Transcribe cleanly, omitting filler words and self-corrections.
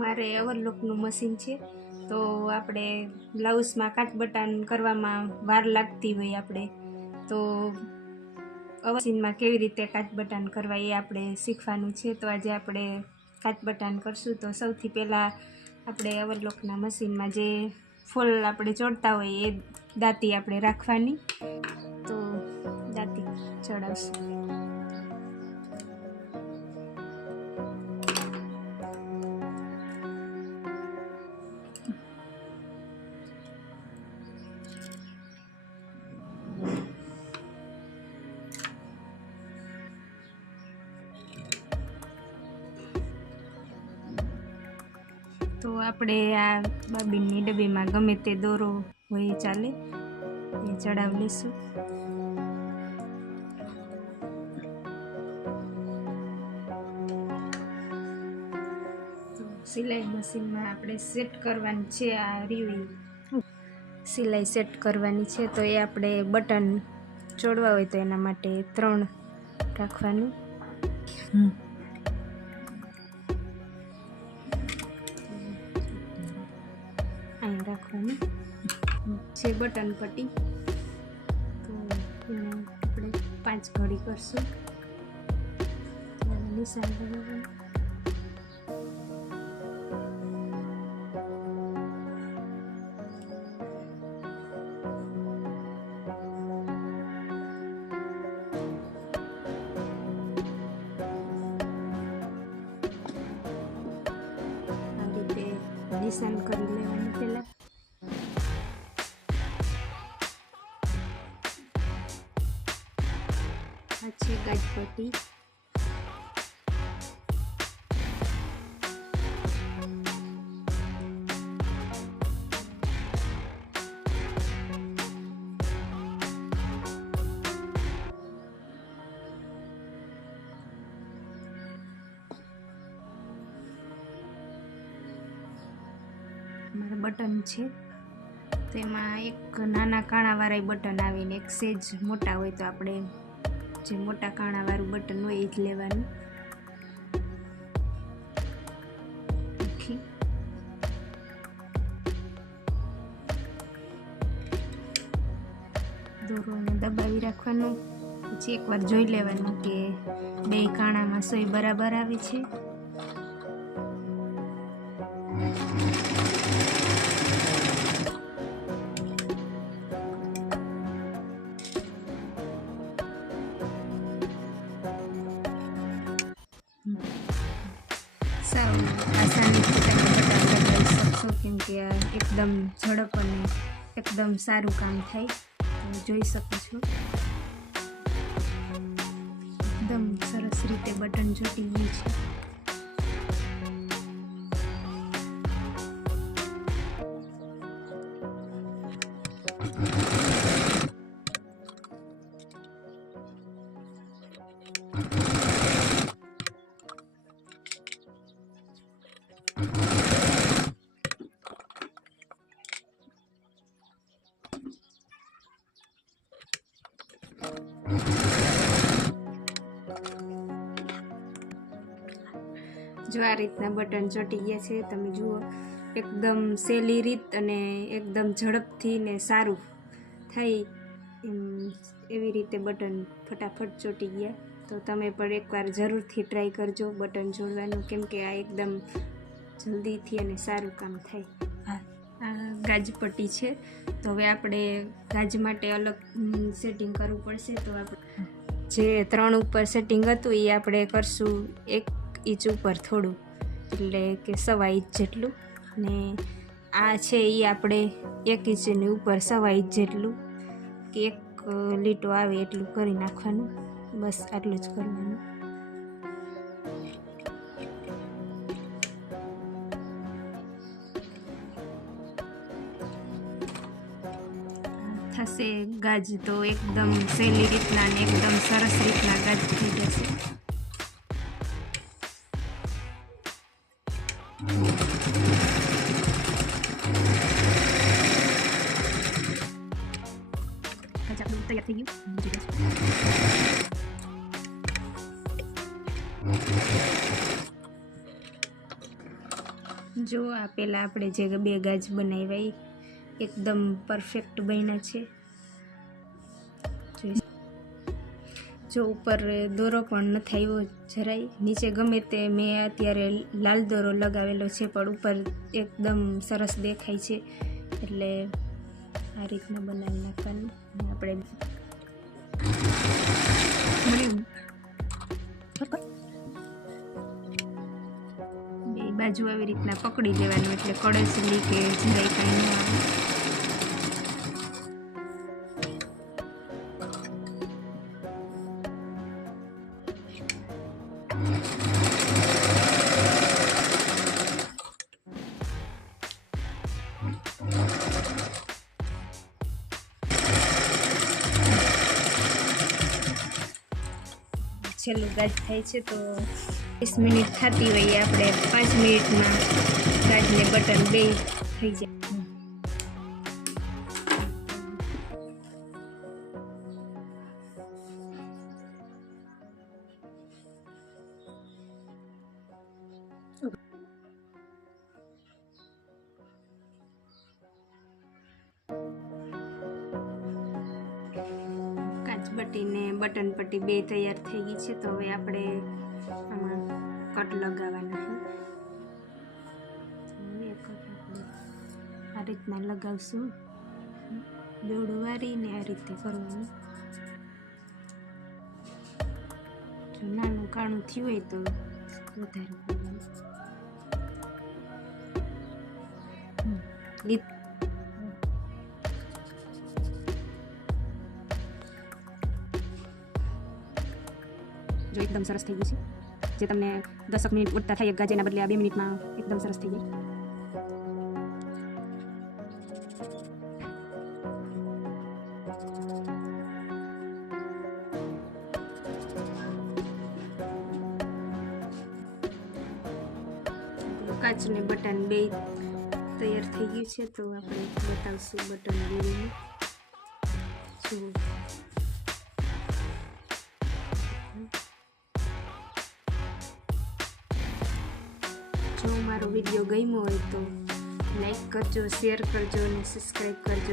અમારે ઓવરલોકનું મશીન છે, તો આપણે બ્લાઉઝમાં કાટ બટન કરવામાં વાર લાગતી હોય આપણે, તો મશીનમાં કેવી રીતે કાટ બટન કરવા એ આપણે શીખવાનું છે. તો આજે આપણે કાટ બટન કરશું. તો સૌથી પહેલાં આપણે ઓવરલોકના મશીનમાં જે ફોલ આપણે જોડતા હોય એ દાંતી આપણે રાખવાની. તો દાંતી ચડાવશું. તો આપણે આ બાબીની ડબ્બીમાં ગમે તે દોરો હોય ચાલે એ ચડાવી લઈશું. તો સિલાઈ મશીનમાં આપણે સેટ કરવાની છે. આ રીવી સિલાઈ સેટ કરવાની છે, તો એ આપણે બટન જોડવા હોય તો એના માટે 3 રાખવાનું. અહીં રાખવાનું છે બટન પટ્ટી. તો એને આપણે 5 ઘડી કરશું. નિશાન લગાવવાનું. આ રીતે નિશાન કરી લેવાનું પહેલાં. આ છે ગાજ પટ્ટી. મારા બટન છે, તો એમાં એક નાના કાણાવાળા બટન આવે ને એક સેજ મોટા હોય, તો આપણે જે મોટા કાણાવાળું બટન હોય એ જ લેવાનું. દોરોને દબાવી રાખવાનું. પછી એકવાર જોઈ લેવાનું કે 2 કાણામાં સોય બરાબર આવે છે. સારું આસાનીથી તમે બટન લગાવી શકશો, કેમ કે આ એકદમ ઝડપ અને એકદમ સારું કામ થાય. તો જોઈ શકો છો એકદમ સરસ રીતે બટન ચોટી ગયું છે. જો આ રીતના બટન ચોટી ગયા છે, તમે જુઓ એકદમ સહેલી રીત અને એકદમ ઝડપથી ને સારું થાય એવી રીતે બટન ફટાફટ ચોટી ગયા. તો તમે પણ એકવાર જરૂરથી ટ્રાય કરજો બટન જોડવાનું, કેમ કે આ એકદમ જલ્દીથી અને સારું કામ થાય. આ ગાજ પટ્ટી છે, તો હવે આપણે ગાજ માટે અલગ સેટિંગ કરવું પડશે. તો આપણે જે 3 ઉપર સેટિંગ હતું એ આપણે કરશું 1 ઇંચ ઉપર થોડું, એટલે કે 1.25 ઇંચ જેટલું. ને આ છે એ આપણે 1 ઇંચની ઉપર 1.25 ઇંચ જેટલું, કે 1 લીટો આવે એટલું કરી નાખવાનું. બસ આટલું જ કરવાનું. થશે ગાજ તો એકદમ સહેલી રીતના ને એકદમ સરસ રીતના ગાજ થઈ જશે. તૈયાર થઈ ગયું. જો આ પહેલાં આપણે જે 2 ગાજ બનાવ્યા એ એકદમ પરફેક્ટ બન્યા છે. જો ઉપર દોરો પણ નથી આવ્યો જરાય. નીચે ગમે તે મેં અત્યારે લાલ દોરો લગાવેલો છે પણ ઉપર એકદમ સરસ દેખાય છે. એટલે આ રીતના બનાવી નાખવાનું. આપણે બે બાજુ આવી રીતના પકડી લેવાનું એટલે કળશલી કે જરાય કાંઈ ન આવે. છેલ્લું ગાજ થાય છે તો 20 મિનિટ થતી હોય આપણે 5 મિનિટમાં ગાજને બટન બે થઈ જાય. કાચબટ્ટી ને બટન પટ્ટી બે તૈયાર થઈ ગઈ છે. તો હવે આપણે આમાં કટ લગાવવાના છે. આ રીતના લગાવશું. દોરડું વારીને આ રીતે કરવાનું. જો નાનું કાણું થયું હોય તો વધારે કરવાનું. જો એકદમ સરસ થઈ ગયું છે. જે તમને 10 મિનિટ ઉડતા થાય એક ગાજેના બદલે આ 2 મિનિટમાં એકદમ સરસ થઈ જાય. કાચ ને બટન બે તૈયાર થઈ ગયું છે. તો આપણે બતાવશું બટન બેને. જો મારો વિડીયો ગમ્યો હોય તો લાઈક કરજો, શેર કરજો અને સબસ્ક્રાઈબ કરજો.